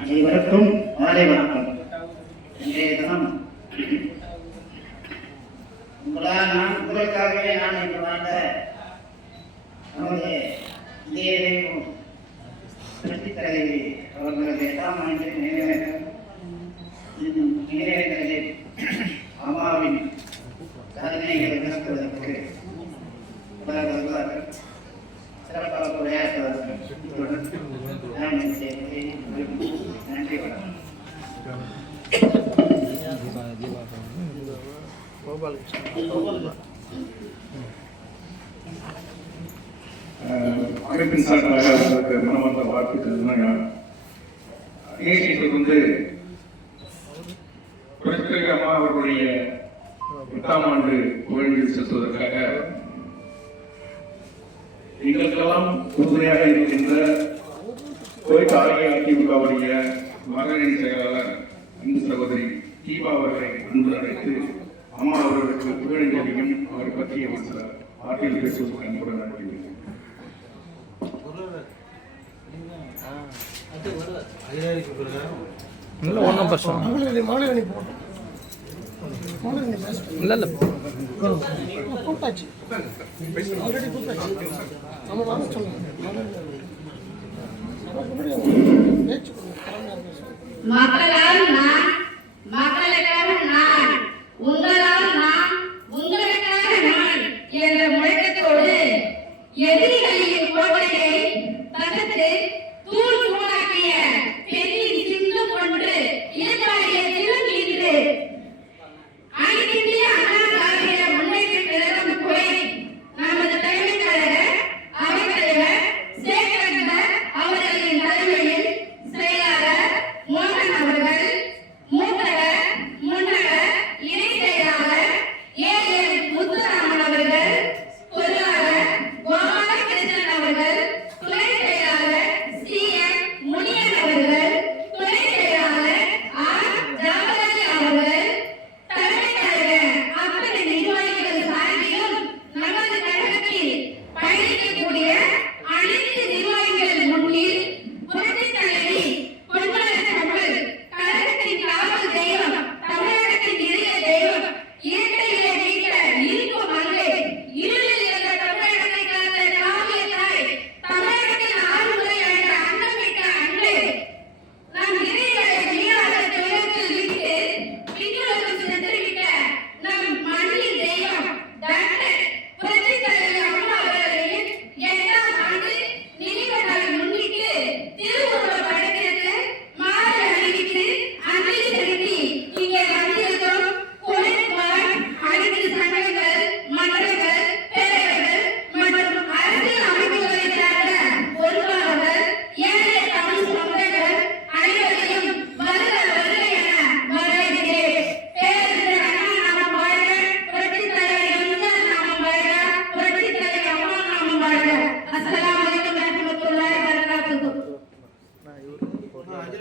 அனைவருக்கும் மாலை வணக்கம் இன்றைய தினம் உங்களால் நான் உங்களுக்காகவே நான் இன்று வாழ்ந்த நமது இதய புரட்சி தலைவி அவர்களது எட்டாம் ஆண்டு நிறைவேற்றம் கோபாலகிருஷ்ணன் அமைப்பின் சார்பாக அவர்களுக்கு மனமார்ந்த வாழ்த்துக்கள் ஏசிக்கு வந்து புரட்சி அம்மா அவர்களுடைய எட்டாம் ஆண்டு புகழ்வில் செலுத்துவதற்காக எங்களுக்கெல்லாம் உறுதுணையாக இருக்கின்ற கோயில் அஇஅதிமுகவுடைய மகளிர் செயலாளர் அன்பு சகோதரி தீபா அவர்களை அன்பு அழைத்து அம்மா அவர்களுக்கு புகழஞ்சலியும் அவரை பற்றிய ஒரு சில ஆற்றில் பேசுவதற்கு அன்புடன் அழைக்கிறேன் இல்லை ஒன்றும் பிரச்சனை இல்லை இல்லை போட்டாச்சு ஆல்ரெடி எதிரி